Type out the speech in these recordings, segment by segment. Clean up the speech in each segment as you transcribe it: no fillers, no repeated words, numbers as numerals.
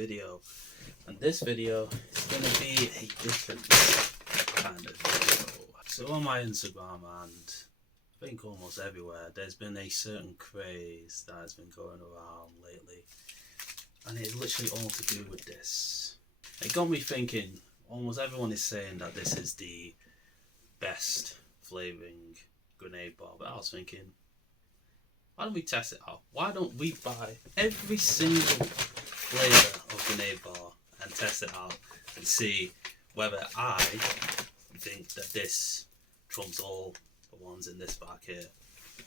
video, and this video is going to be a different kind of video. So on my Instagram and I think almost everywhere, there's been a certain craze that has been going around lately, and it's literally all to do with this. It got me thinking, almost everyone is saying that this is the best flavouring grenade bar, but I was thinking, why don't we test it out? Why don't we buy every single flavour of grenade bar and test it out and see whether I think that this trumps all the ones in this bag here.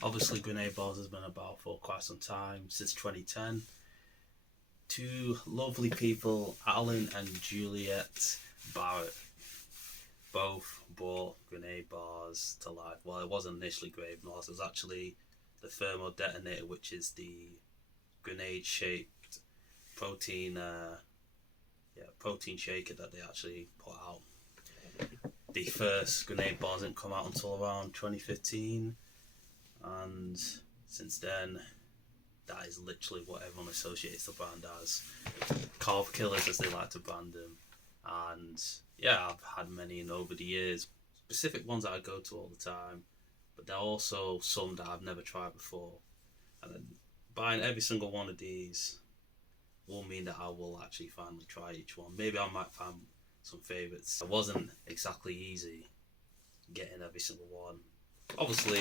Obviously grenade bars has been about for quite some time, since 2010. Two lovely people, Alan and Juliet Barrett, both brought grenade bars to life. Well, it wasn't initially grenade bars, it was actually the thermo detonator, which is the grenade shaped protein shaker that they actually put out. The first grenade bars didn't come out until around 2015, and since then that is literally what everyone associates the brand as. Carb killers, as they like to brand them. And yeah, I've had many over the years, specific ones that I go to all the time, but there are also some that I've never tried before, and then buying every single one of these will mean that I will actually finally try each one. Maybe I might find some favourites. It wasn't exactly easy getting every single one. Obviously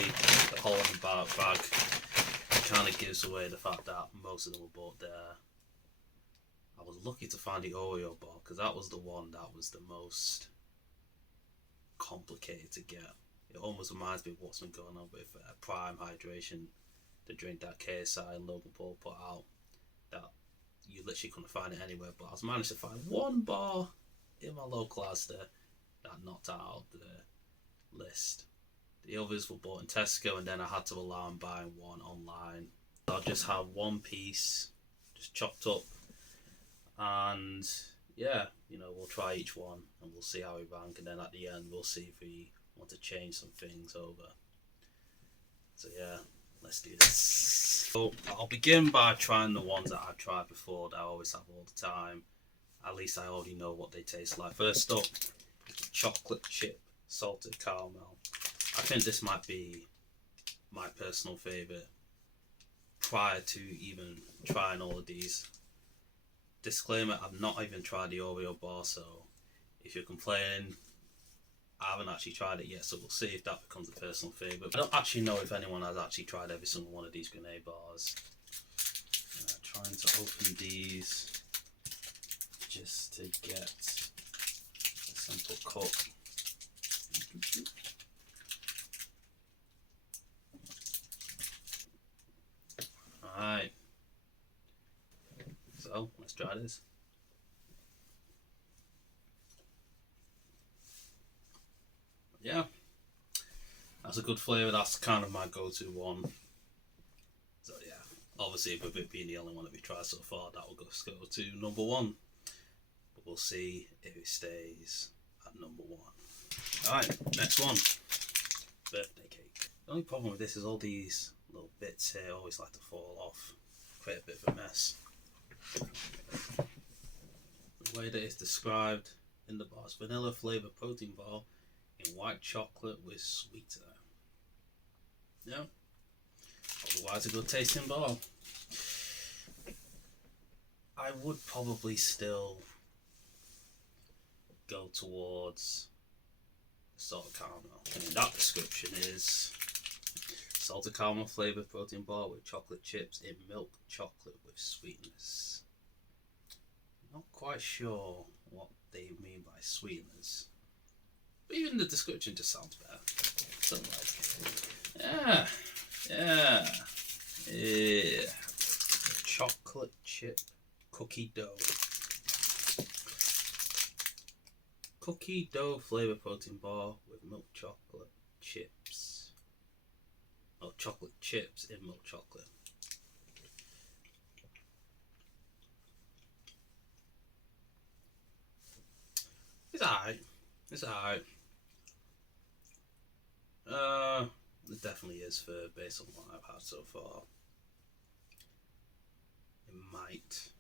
the whole of the bag kind of gives away the fact that most of them were bought there. I was lucky to find the Oreo bar, because that was the one that was the most complicated to get. It almost reminds me of what's been going on with Prime Hydration, the drink that KSI and Logan Paul put out, that you literally couldn't find it anywhere. But I was managed to find one bar in my local Asda that knocked out the list. The others were bought in Tesco, and then I had to rely on buying one online. I'll just have one piece, just chopped up, and yeah, we'll try each one and we'll see how we rank, and then at the end we'll see if we want to change some things over. So yeah, let's do this. So I'll begin by trying the ones that I've tried before, that I always have all the time. At least I already know what they taste like. First up, chocolate chip salted caramel. I think this might be my personal favourite prior to even trying all of these. Disclaimer, I've not even tried the Oreo bar, so if you're complaining, I haven't actually tried it yet, so we'll see if that becomes a personal favourite. I don't actually know if anyone has actually tried every single one of these grenade bars. Trying to open these just to get a simple cut. Alright, so let's try this. Yeah, that's a good flavour. That's kind of my go-to one. So yeah, obviously with it being the only one that we tried so far, that will go to number one. But we'll see if it stays at number one. Alright, next one. Birthday cake. The only problem with this is all these little bits here always like to fall off. Create a bit of a mess. The way that it's described in the bar is vanilla flavour protein bar in white chocolate with sweetener. Yeah, otherwise a good tasting bar. I would probably still go towards salted caramel. I mean, that description is salted caramel flavoured protein bar with chocolate chips in milk chocolate with sweetness. Not quite sure what they mean by sweetness, but even the description just sounds better. So yeah. Chocolate chip cookie dough. Cookie dough flavour protein bar with milk chocolate chips. Oh, chocolate chips in milk chocolate. It's alright. It definitely is for based on what I've had so far. It might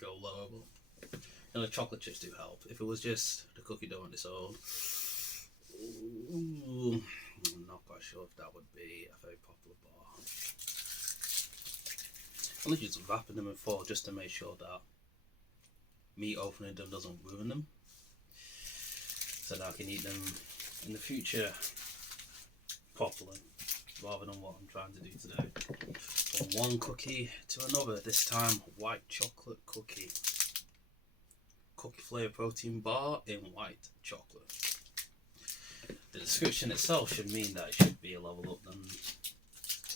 go lower, the chocolate chips do help. If it was just the cookie dough on its own, ooh, I'm not quite sure if that would be a very popular bar. I'm literally just wrapping them in foil just to make sure that me opening them doesn't ruin them, so that I can eat them in the future properly, rather than what I'm trying to do today. From one cookie to another, this time white chocolate cookie. Cookie flavour protein bar in white chocolate. The description itself should mean that it should be a level up, then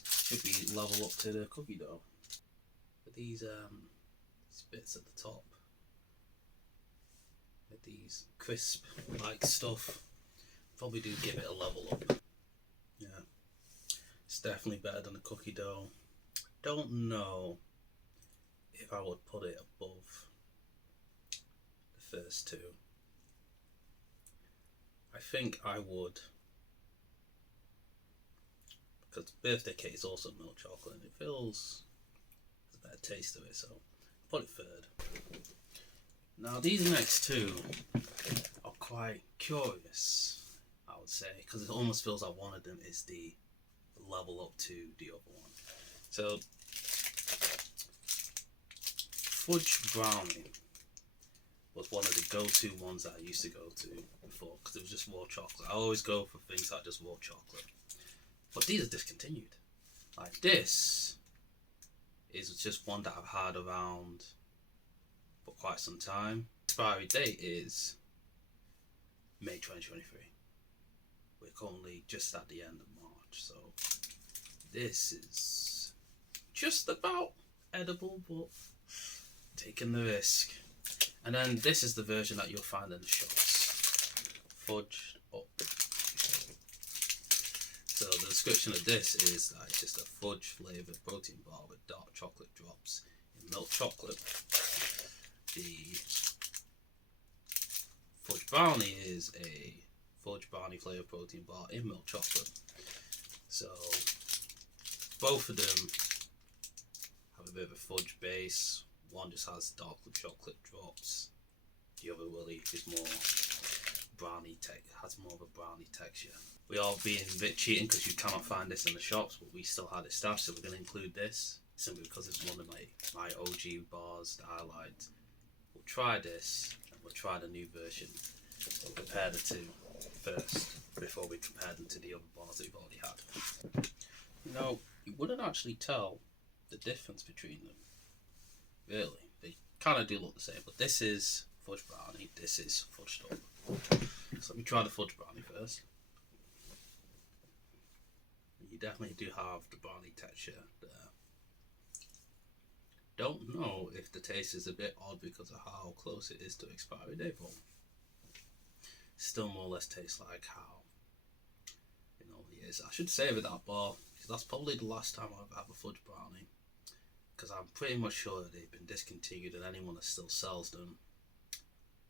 should be level up to the cookie dough. But these bits at the top, with these crisp like stuff, probably do give it a level up. Yeah, it's definitely better than the cookie dough. Don't know if I would put it above the first two. I think I would, because birthday cake is also milk chocolate and it feels there's a better taste to it, so I'll put it third. Now these next two are quite curious, I would say, because it almost feels like one of them is the level up to the other one. So fudge brownie was one of the go-to ones that I used to go to before, because it was just raw chocolate. I always go for things that are just raw chocolate. But these are discontinued. Like this is just one that I've had around for quite some time. Expiry date is May 2023. We're currently just at the end of March, so this is just about edible, but taking the risk. And then this is the version that you'll find in the shops. Fudge up. So the description of this is that it's just a fudge flavoured protein bar with dark chocolate drops in milk chocolate. The fudge brownie is a fudge brownie flavoured protein bar in milk chocolate. So both of them have a bit of a fudge base. One just has dark chocolate drops. The other really is more brownie has more of a brownie texture. We are being a bit cheating because you cannot find this in the shops, but we still had it stashed, so we're going to include this simply because it's one of my OG bars that I liked. We'll try this and we'll try the new version. We'll compare the two first before we compare them to the other bars that we've already had. You know, you wouldn't actually tell the difference between them. Really, they kind of do look the same, but this is fudge brownie, this is fudge stuff. So let me try the fudge brownie first. You definitely do have the brownie texture there. Don't know if the taste is a bit odd because of how close it is to expiry date, but still more or less tastes like how it normally is. I should save it that bar because that's probably the last time I've had a fudge brownie. Because I'm pretty much sure that they've been discontinued and anyone that still sells them,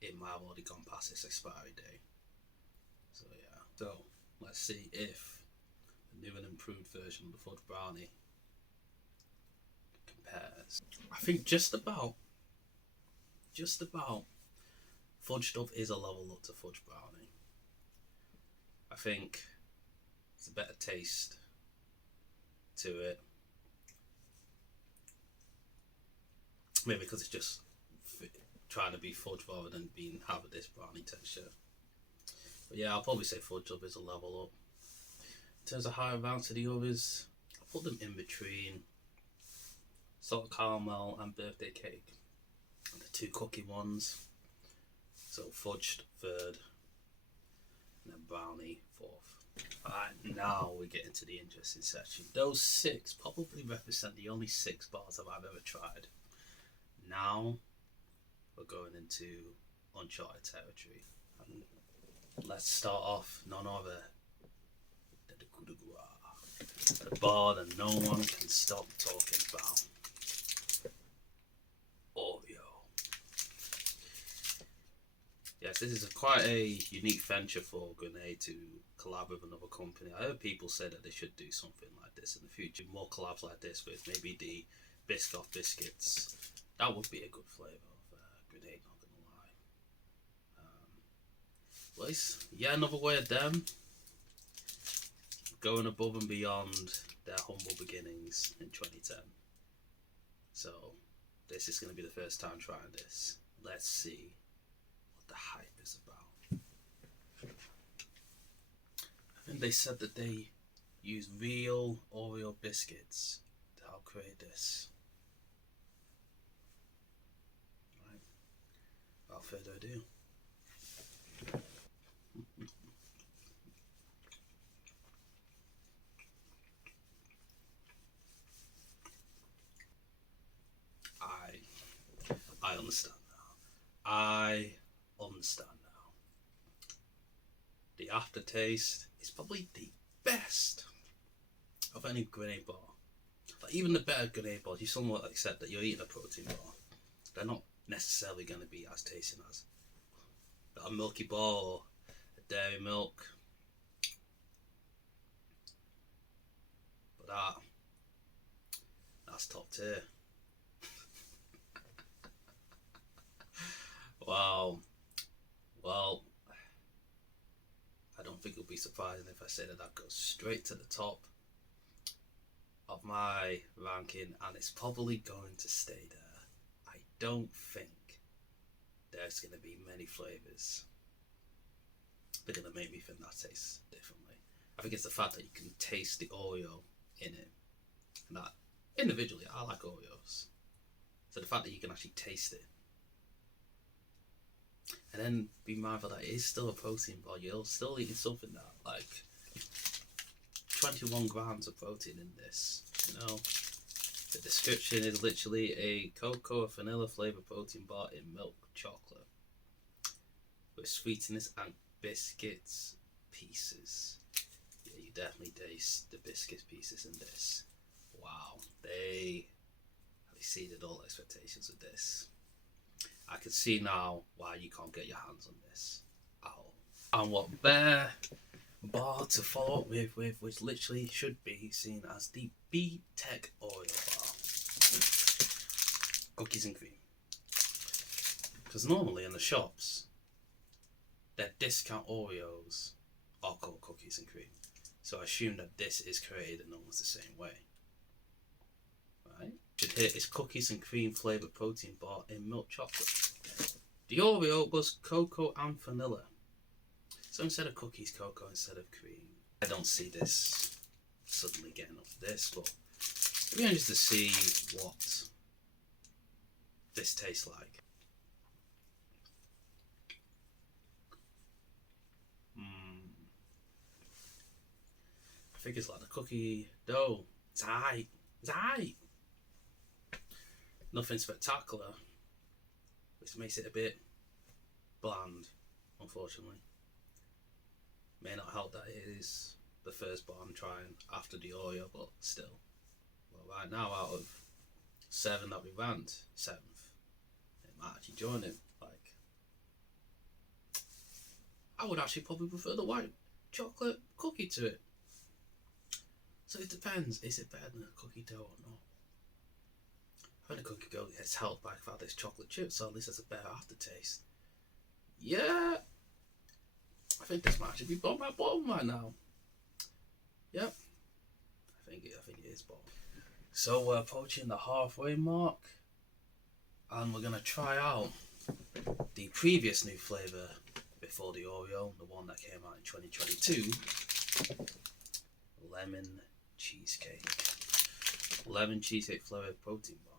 it might have already gone past its expiry date. So yeah, so let's see if the new and improved version of the fudge brownie compares. I think just about fudge stuff is a level up to fudge brownie. I think it's a better taste to it. Maybe because it's just trying to be fudge rather than have this brownie texture. But yeah, I'll probably say fudge up is a level up. In terms of how I rank to the others, I put them in between salt caramel and birthday cake, the two cookie ones. So fudge third, and then brownie fourth. Alright, now we get into the interesting section. Those six probably represent the only 6 bars that I've ever tried. Now we're going into uncharted territory. And let's start off none other than the coup de grace. The bar that no one can stop talking about. Oreo. Yes, this is quite a unique venture for Grenade to collab with another company. I heard people say that they should do something like this in the future. More collabs like this with maybe the Biscoff biscuits. That would be a good flavour of Grenade, not gonna lie. Well, it's yet another way of them going above and beyond their humble beginnings in 2010. So this is going to be the first time trying this. Let's see what the hype is about. I think they said that they use real Oreo biscuits to help create this. Right. Without further ado. I understand now. I understand now. The aftertaste is probably the best of any grenade bar. Like even the better grenade bars, you somewhat accept that you're eating a protein bar. They're not necessarily going to be as tasty as a Milky Bar or a Dairy Milk. But that's top tier. Wow. Well, I don't think it'll be surprising if I say that goes straight to the top of my ranking, and it's probably going to stay there. I don't think there's going to be many flavours that are going to make me think that tastes differently. I think it's the fact that you can taste the Oreo in it, and that individually I like Oreos, so the fact that you can actually taste it. And then be mindful that it is still a protein bar. You're still eating something that, like, 21 grams of protein in this. You know, the description is literally a cocoa or vanilla flavour protein bar in milk chocolate with sweetness and biscuits pieces. Yeah, you definitely taste the biscuit pieces in this. Wow, they have exceeded all expectations with this. I can see now why you can't get your hands on this at all. And what better bar to follow up with which literally should be seen as the B-Tech Oreo bar. Cookies and cream. Because normally in the shops, their discount Oreos are called cookies and cream. So I assume that this is created in almost the same way. Right? Here is cookies and cream flavoured protein bar in milk chocolate. The Oreo was cocoa and vanilla. So instead of cookies, cocoa instead of cream. I don't see this suddenly getting up to this, but it'll be interesting to see what this tastes like. I think it's like the cookie dough. It's aight. It's aight. Nothing spectacular, which makes it a bit bland, unfortunately. May not help that it is the first bar I'm trying after the Oreo, but still. Well, right now, out of 7 that we ranked, 7th, it might actually join it. Like, I would actually probably prefer the white chocolate cookie to it. So it depends, is it better than a cookie dough or not? I think the cookie dough gets helped by the fact that it's chocolate chips, so at least there's a better aftertaste. Yeah, I think this might actually be bottom at bottom right now. Yep, I think it is bottom. So we're approaching the halfway mark, and we're gonna try out the previous new flavour before the Oreo, the one that came out in 2022, lemon cheesecake. Lemon cheesecake flavoured protein bar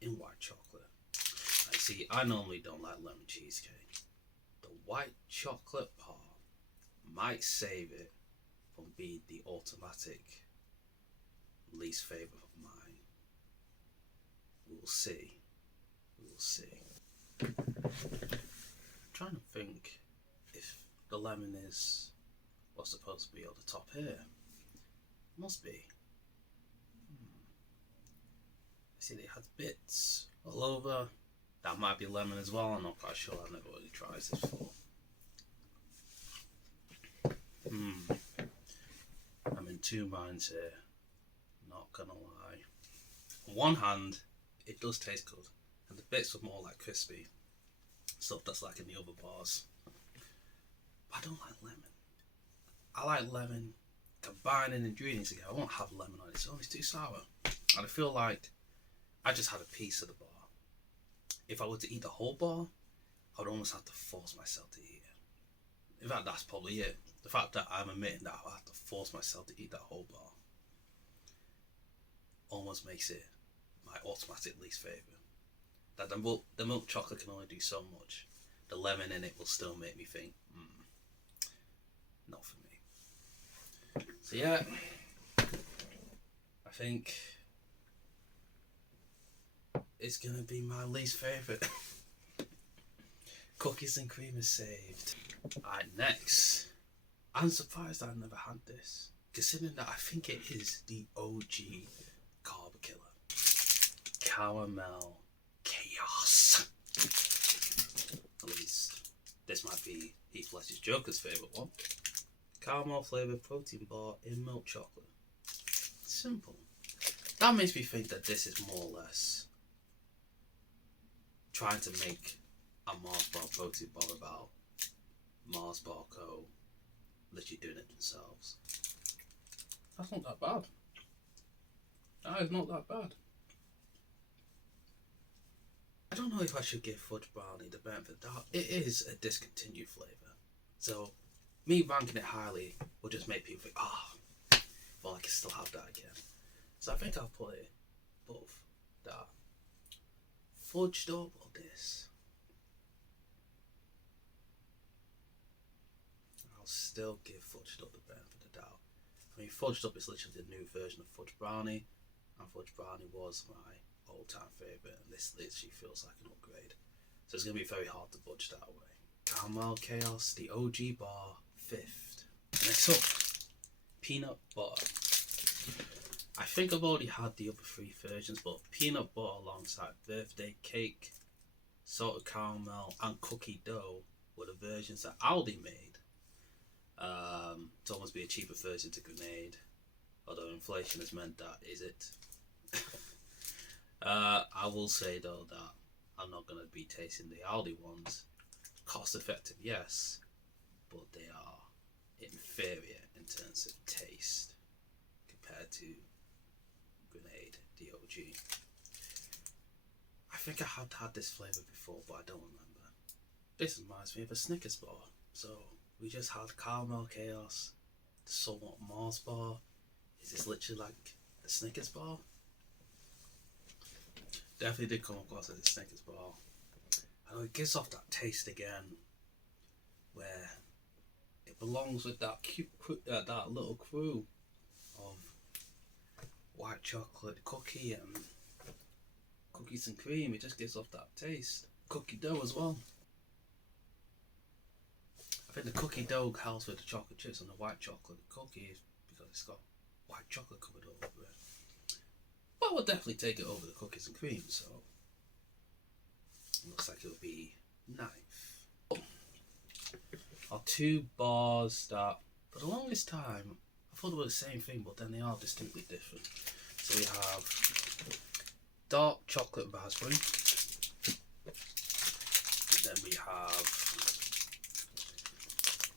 in white chocolate. I see, I normally don't like lemon cheesecake. The white chocolate part might save it from being the automatic least favourite of mine. We will see. We will see. I'm trying to think if the lemon is what's supposed to be on the top here. Must be. I see they had bits all over. That might be lemon as well. I'm not quite sure. I've never really tried this before. I'm in two minds here. Not gonna lie. On one hand, it does taste good, and the bits are more like crispy stuff that's like in the other bars. But I don't like lemon. I like lemon combining ingredients together. I won't have lemon on its own, it's too sour. And I feel like I just had a piece of the bar. If I were to eat the whole bar, I would almost have to force myself to eat it. In fact, that's probably it. The fact that I'm admitting that I have to force myself to eat that whole bar almost makes it my automatic least favourite. That the milk chocolate can only do so much. The lemon in it will still make me think, not for me. So yeah, I think it's gonna be my least favourite. Cookies and cream is saved. Alright, next. I'm surprised I've never had this, considering that I think it is the OG carb killer. Caramel chaos. At least this might be Heath Ledger's Joker's favourite one. Caramel flavoured protein bar in milk chocolate. Simple. That makes me think that this is more or less trying to make a Mars bar protein bar about Mars Bar Co. literally doing it themselves. That's not that bad. That is not that bad. I don't know if I should give fudge brownie the benefit of the doubt. It is a discontinued flavour, so me ranking it highly will just make people think, well, I can still have that again. So I think I'll put it both that fudged up or this. I'll still give fudged up the benefit of the doubt. I mean, fudged up is literally the new version of fudge brownie, and fudge brownie was my all-time favourite, and this literally feels like an upgrade. So it's going to be very hard to budge that away. Caramel Chaos, the OG bar, 5th. Next up, peanut butter. I think I've already had the other 3 versions, but peanut butter alongside birthday cake, salted caramel, and cookie dough were the versions that Aldi made. To almost be a cheaper version to Grenade, although inflation has meant that, is it? I will say though that I'm not going to be tasting the Aldi ones. Cost effective, yes, but they are inferior in terms of taste compared to Grenade, the OG. I think I have had this flavour before, but I don't remember. This reminds me of a Snickers bar. So we just had Caramel Chaos, the somewhat Mars bar. Is this literally like the Snickers bar? Definitely did come across as a Snickers bar. I know it gives off that taste again, where it belongs with that cute, that little crew of white chocolate cookie and cookies and cream. It just gives off that taste. Cookie dough as well. I think the cookie dough helps with the chocolate chips, and the white chocolate cookie is because it's got white chocolate covered over it. But we'll definitely take it over the cookies and cream, so looks like it'll be 9th. Are 2 bars that, for the longest time, I thought they were the same thing, but then they are distinctly different. So we have dark chocolate raspberry, and then we have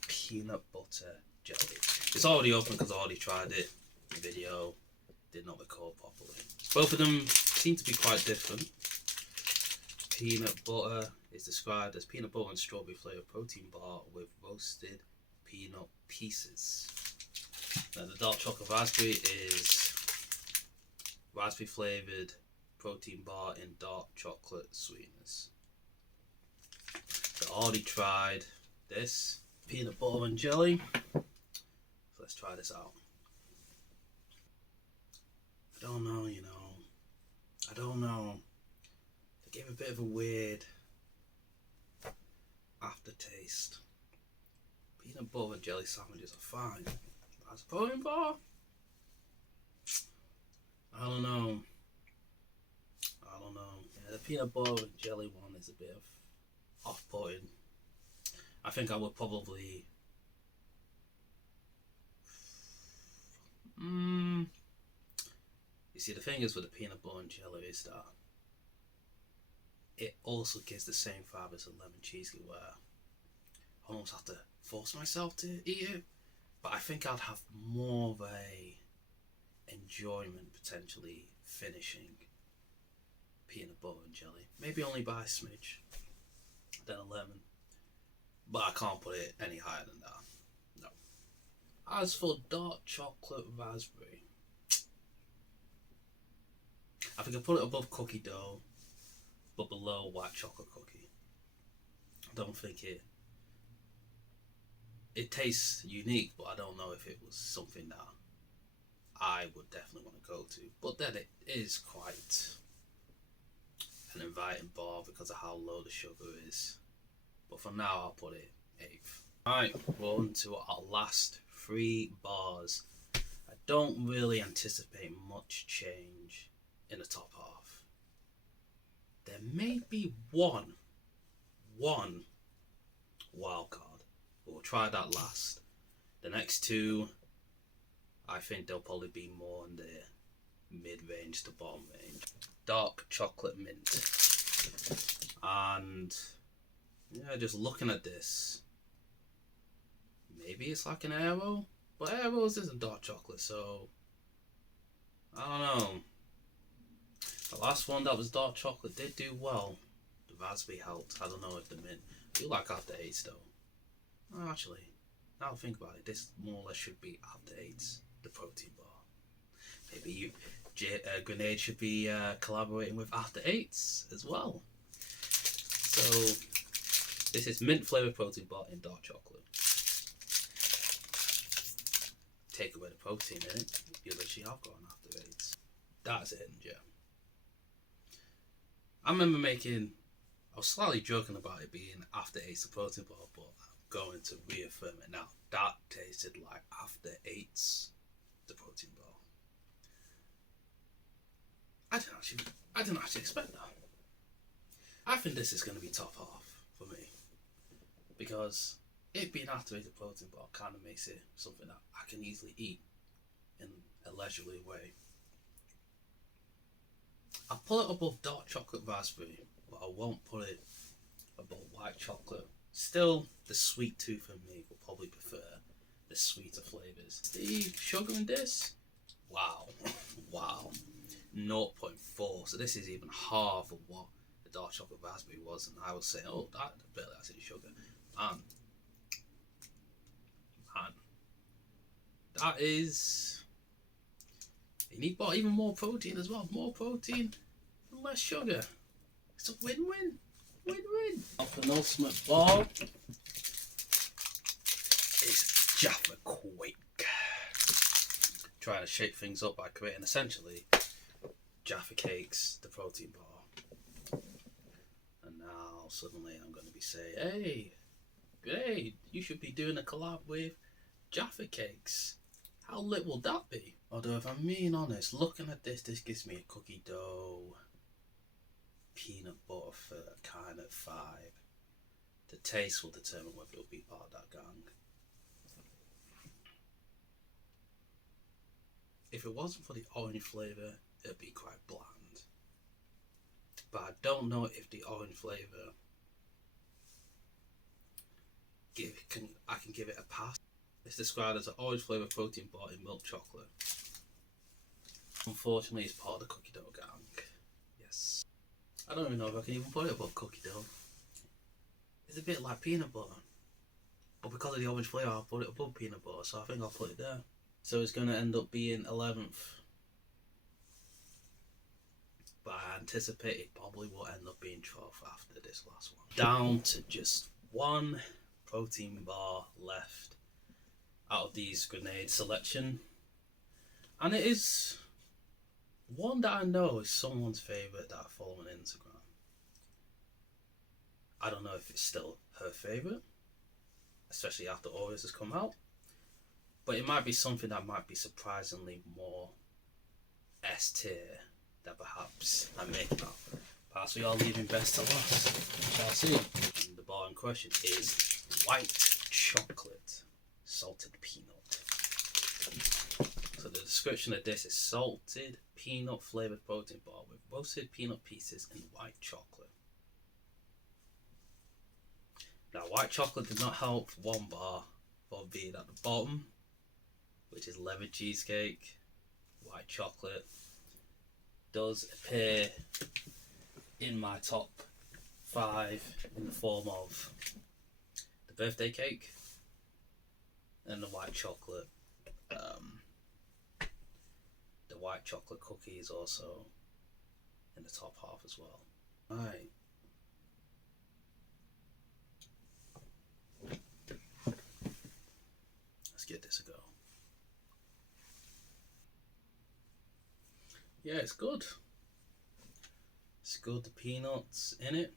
peanut butter jelly. It's already open because I already tried it. The video did not record properly. Both of them seem to be quite different. Peanut butter is described as peanut butter and strawberry flavoured protein bar with roasted peanut pieces. Now the dark chocolate raspberry is raspberry flavoured protein bar in dark chocolate sweetness. So I already tried this peanut butter and jelly. So let's try this out. I don't know, I don't know. They gave a bit of a weird aftertaste. Peanut butter and jelly sandwiches are fine. As a protein bar, I don't know. Yeah, the peanut butter and jelly one is a bit of off-putting. I think I would probably You see, the thing is with the peanut butter and jelly is that it also gives the same vibe as a lemon cheesecake, where I almost have to force myself to eat it. But I think I'd have more of a enjoyment potentially finishing peanut butter and jelly. Maybe only by a smidge than a lemon. But I can't put it any higher than that. No. As for dark chocolate raspberry, I think I put it above cookie dough, but below white chocolate cookie. I don't think it tastes unique, but I don't know if it was something that I would definitely want to go to. But then it is quite an inviting bar because of how low the sugar is. But for now, I'll put it 8th. Alright, we're on to our last 3 bars. I don't really anticipate much change in the top half. There may be one wild card. We'll try that last. The next 2, I think they'll probably be more in the mid-range to bottom range. Dark chocolate mint. And yeah, just looking at this, maybe it's like an Oreo, but Oreos isn't dark chocolate, so I don't know. The last one that was dark chocolate did do well. The raspberry helped. I don't know if the mint. I do like After Eights though. Oh, actually, now I think about it, this more or less should be After Eights, the protein bar. Maybe Grenade should be collaborating with After Eights as well. So this is mint flavoured protein bar in dark chocolate. Take away the protein in it, you literally have got an After Eights. That's a hidden gem. I remember I was slightly joking about it being After Eights the protein bar, but I'm going to reaffirm it now. That tasted like After Eights the protein bar. I didn't actually expect that. I think this is going to be top half for me, because it being After Eights the protein bar kind of makes it something that I can easily eat in a leisurely way. I'll put it above dark chocolate raspberry, but I won't put it above white chocolate. Still, the sweet tooth in me will probably prefer the sweeter flavours. The sugar in this, wow, wow, 0.4. So this is even half of what the dark chocolate raspberry was, and I was saying, oh, that barely has any sugar. Man, that is. You need even more protein as well. More protein and less sugar. It's a win-win. Win-win. Our penultimate bar is Jaffa Quake. Trying to shake things up by creating essentially Jaffa Cakes, the protein bar. And now suddenly I'm going to be saying, hey, great, you should be doing a collab with Jaffa Cakes. How lit will that be? Although if I'm being honest, looking at this gives me a cookie dough, peanut butter for kind of vibe. The taste will determine whether it'll be part of that gang. If it wasn't for the orange flavour, it'd be quite bland. But I don't know if the orange flavour, I can give it a pass. It's described as an orange flavoured protein bar in milk chocolate. Unfortunately, it's part of the cookie dough gang. Yes. I don't even know if I can even put it above cookie dough. It's a bit like peanut butter. But because of the orange flavour, I'll put it above peanut butter, so I think I'll put it there. So it's going to end up being 11th. But I anticipate it probably will end up being 12th after this last one. Down to just one protein bar left out of these Grenade selection, and it is one that I know is someone's favourite that I follow on Instagram. I don't know if it's still her favourite, especially after Oreos has come out, but it might be something that might be surprisingly more S tier that perhaps I'm making up. Perhaps we are leaving best to last. Shall see. And the bar in question is white chocolate salted peanut. So the description of this is salted peanut flavoured protein bar with roasted peanut pieces and white chocolate. Now, white chocolate did not help one bar for being at the bottom, which is lemon cheesecake. White chocolate does appear in my top 5 in the form of the birthday cake and the white chocolate. The white chocolate cookie is also in the top half as well. Right. Let's give this a go. Yeah, it's good. It's good. The peanuts in it.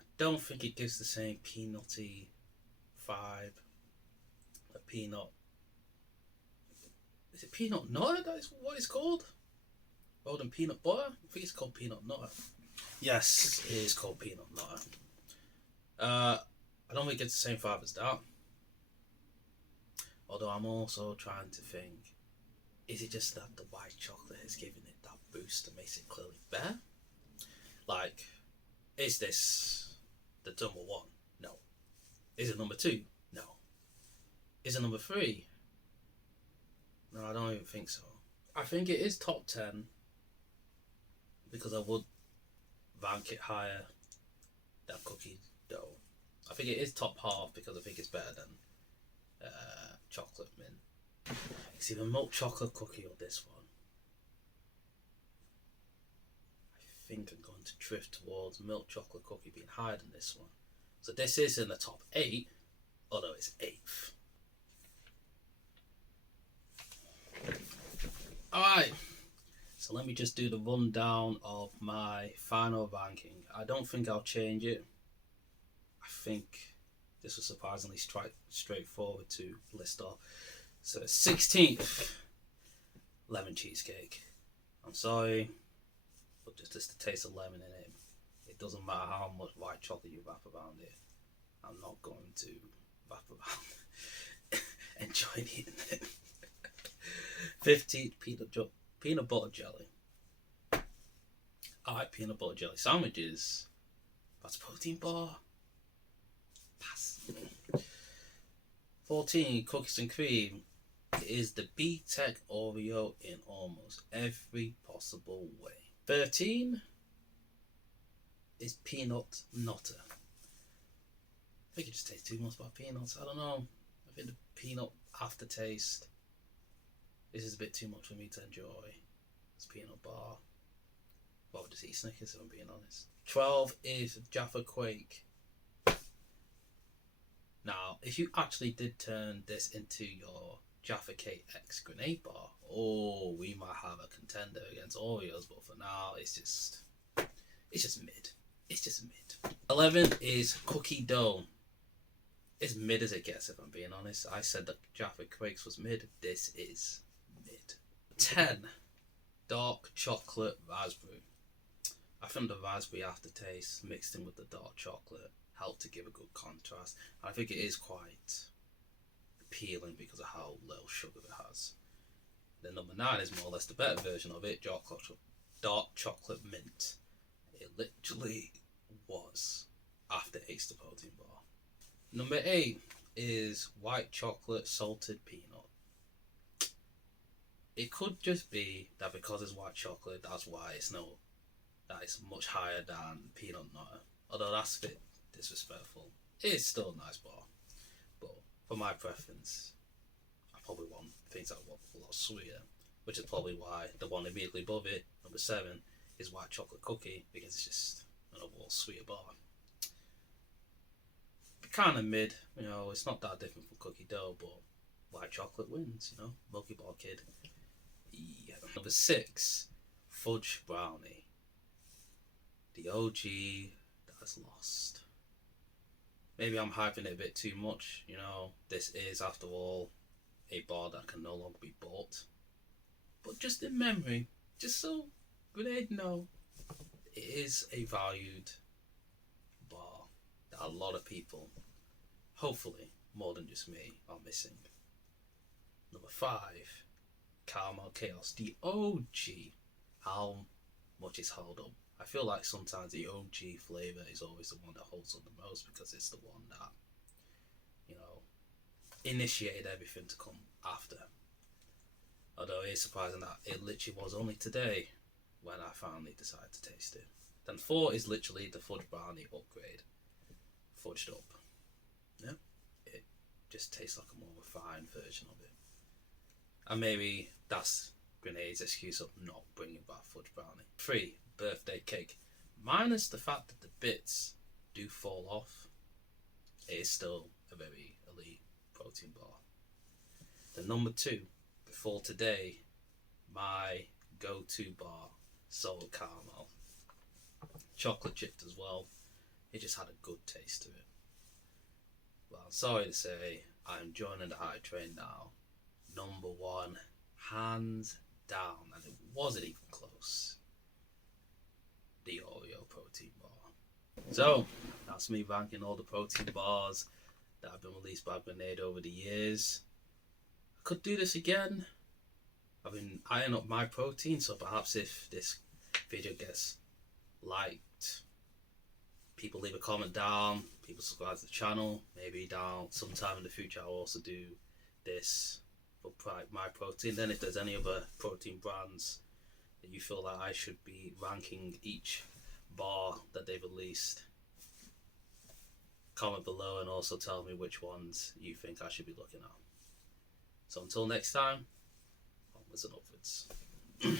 I don't think it gives the same peanutty vibe. A peanut. Is it peanut nutter? That is what it's called? Rather than peanut butter? I think it's called peanut nutter. Yes, it is called peanut nutter. I don't think it's the same vibe as that. Although I'm also trying to think, is it just that the white chocolate has given it that boost that makes it clearly better? Like, is this the number 1? No. Is it number 2? No. Is it number 3? No, I don't even think so. I think it is top 10 because I would rank it higher than cookie dough. I think it is top half because I think it's better than chocolate mint. It's either milk chocolate cookie or this one. I think I'm going to drift towards milk chocolate cookie being higher than this one. So this is in the top 8, although it's 8th. Alright, so let me just do the rundown of my final ranking. I don't think I'll change it. I think this was surprisingly straightforward to list off. So 16th, lemon cheesecake. I'm sorry, but just the taste of lemon in it. It doesn't matter how much white chocolate you wrap around it. I'm not going to wrap around enjoying eating it. 15th, peanut butter jelly. I like peanut butter jelly sandwiches. That's a protein bar. Pass. 14, cookies and cream. It is the B-Tech Oreo in almost every possible way. 13 is peanut nutter. I think it just tastes too much about peanuts. I don't know. I think the peanut aftertaste. This is a bit too much for me to enjoy. It's peanut bar. Well, just eat Snickers if I'm being honest. 12 is Jaffa Quake. Now, if you actually did turn this into your Jaffa Cake X grenade bar, oh, we might have a contender against Oreos, but for now, it's just mid. It's just mid. 11 is cookie dough. It's mid as it gets, if I'm being honest. I said that Jaffa Quakes was mid. This is mid. 10, dark chocolate raspberry. I think the raspberry aftertaste mixed in with the dark chocolate helped to give a good contrast. I think it is quite appealing because of how little sugar it has. Then number 9 is more or less the better version of it, dark chocolate mint. It literally was after Ace the Protein Bar. Number 8 is white chocolate salted peanut. It could just be that because it's white chocolate, that's why it's much higher than peanut nutter. Although that's a bit disrespectful. It's still a nice bar. But for my preference, I probably want things that are a lot sweeter. Which is probably why the one immediately above it, number 7, is white chocolate cookie, because it's just an overall sweeter bar. Kind of mid, it's not that different from cookie dough, but white chocolate wins, Milky Bar Kid. Yeah. Number 6, fudge brownie. The OG that has lost. Maybe I'm hyping it a bit too much, this is, after all, a bar that can no longer be bought. But just in memory, just so Grenade know, it is a valued bar that a lot of people, hopefully more than just me, are missing. Number 5, Caramel Chaos, the OG. How much is held up? I feel like sometimes the OG flavour is always the one that holds on the most because it's the one that, you know, initiated everything to come after. Although it is surprising that it literally was only today when I finally decided to taste it. Then 4 is literally the fudge brownie upgrade, fudged up. Yeah, it just tastes like a more refined version of it. And maybe that's Grenade's excuse of not bringing back fudge brownie. 3, birthday cake. Minus the fact that the bits do fall off, it is still a very elite protein bar. The number 2, before today, my go-to bar, salt caramel. Chocolate chipped as well. It just had a good taste to it. Well, I'm sorry to say, I'm joining the high train now. Number 1, hands down, and it wasn't even close, the Oreo protein bar. So, that's me ranking all the protein bars that have been released by Grenade over the years. I could do this again. I've been eyeing up my protein, so perhaps if this video gets liked, people leave a comment down, people subscribe to the channel, maybe down sometime in the future I'll also do this for my protein. Then if there's any other protein brands that you feel that I should be ranking each bar that they've released, comment below and also tell me which ones you think I should be looking at. So until next time, onwards and upwards.